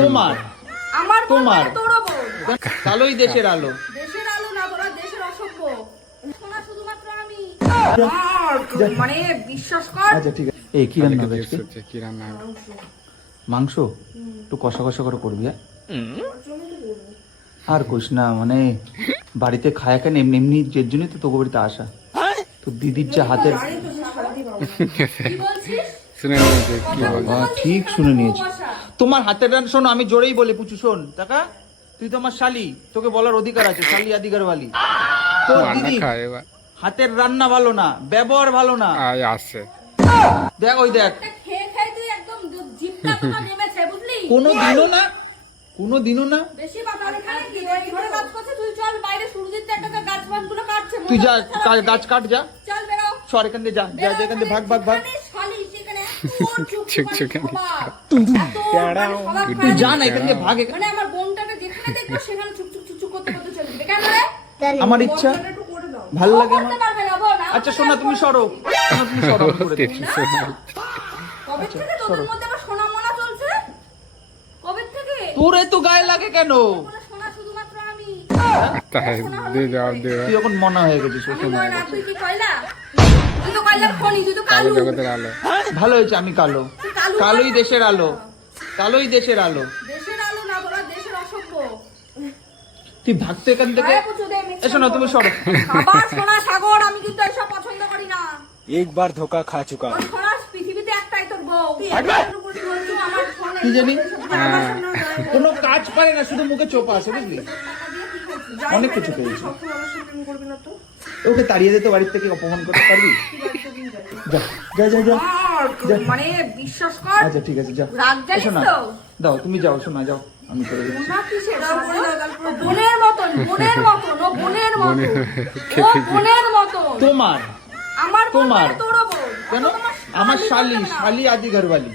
তোমার আমার তোমার তোরও বউ। কালোই দেশের আলো। দেশের আলো না, তোরা দেশের অসভ্য। শোনা শুধুমাত্র আমি। মানে বিশ্বাস কর। আচ্ছা ঠিক আছে। এই কি রান্না হবে আজকে? কি রান্না হবে? মাংস একটু কষা কষা করে করবি। আর কইস না, মানে বাড়িতে খায় কেন এমনি এমনি, যে জন্যই তো তোকে বাড়িতে আসা। তো দিদির যে হাতের কি বলছিস? শুনে নিয়েছে কি বল? ঠিক শুনে নিয়েছি। তোমার হাতের রান্না শোনো, আমি জোরেই বলি পুচু শোন টাকা, তুই তো আমার শালি, তোকে বলার অধিকার আছে, শালি আদিকার বালি। তো রান্না দিদি খায় এবার হাতের রান্না ভালো না, ব্যবহার ভালো না। আয় আসছে দেখ ওই দেখ, খেয়ে খেয়ে তুই একদম জিভটা তোমার নেমেছে, বুঝলি? কোনোদিনও না, কোনোদিনও না। বেশি কথা এখানে কি ঘরে কাজ করছে, তুই চল বাইরে সূর্যের একটা গাছ বানগুলো কাটছে। তুই যা গাছ কাট, যা চল বেরো। সর এখান থেকে, যা যা যা এখান থেকে, ভাগ ভাগ ভাগ। তুই যা না এখান থেকে, ভাগ এখান। মানে আমার বোনটাকে যেখানে দেখবো সেখানে চুপ চুপ চুপ চুপ করতে করতে চলে যাবে। কেন রে? আমার ইচ্ছা, একটু করে দাও। ভালো লাগে আমার। করতে পারবে না বোন। আচ্ছা শোন না, তুমি সরো, তুমি সরো, আমি করে দিচ্ছি। কবে থেকে তোদের মধ্যে আবার সোনা মোনা চলছে? কবে থেকে? তোর এত গায়ে লাগে কেন? বলে সোনা শুধুমাত্র আমি। তাই দিয়ে জবাব দেবে তুই এখন মনা হয়ে গেছিস। আমি নয় না, তুই কি কইলা? তুই তো কইলা খনি, তুই তো কালো কালু। জগতের আলো। ভালো হয়েছে আমি কালো, তুই কালু কালোই মানে? দেশের আলো, কালোই দেশের আলো। দেশের আলো না, তোরা দেশের অসভ্য। তুই ভাগতো এখান থেকে। গায়ে পুচু দে, মিথ্যা এসো না, তুমি বলো। সরো। খাবার সোনা সাগর, আমি কিন্তু এসব পছন্দ করি না। एक बार धोखा खा चुका ওই हूँ। সোনা পৃথিবীতে একটাই তোর বউ। আমার সোনা কি জানি? আমার সামনে গায়ে বউ। কোনো কাজ পারে না, শুধু মুখে চোপা আছে, বুঝলি? অনেক কিছু পেয়েছি। ওকে তাড়িয়ে দিতে বাড়ির থেকে, অপমান করতে পারবি? যা যা যা যা। মানে বিশ্বাস কর। আচ্ছা ঠিক আছে, যা। রাগ জানিস এসো না, তো? দাও তুমি যাও, শোনা যাও, আমি করে দিচ্ছি। সোনা কিসের? বোনের মতন, বোনের মতন, ও বোনের মতন, ও বোনের মতন। তোমার আমার বোন তোমার। মানে তোরও বউ। কেন? আমার শালি, শালি আদি ঘরওয়ালি।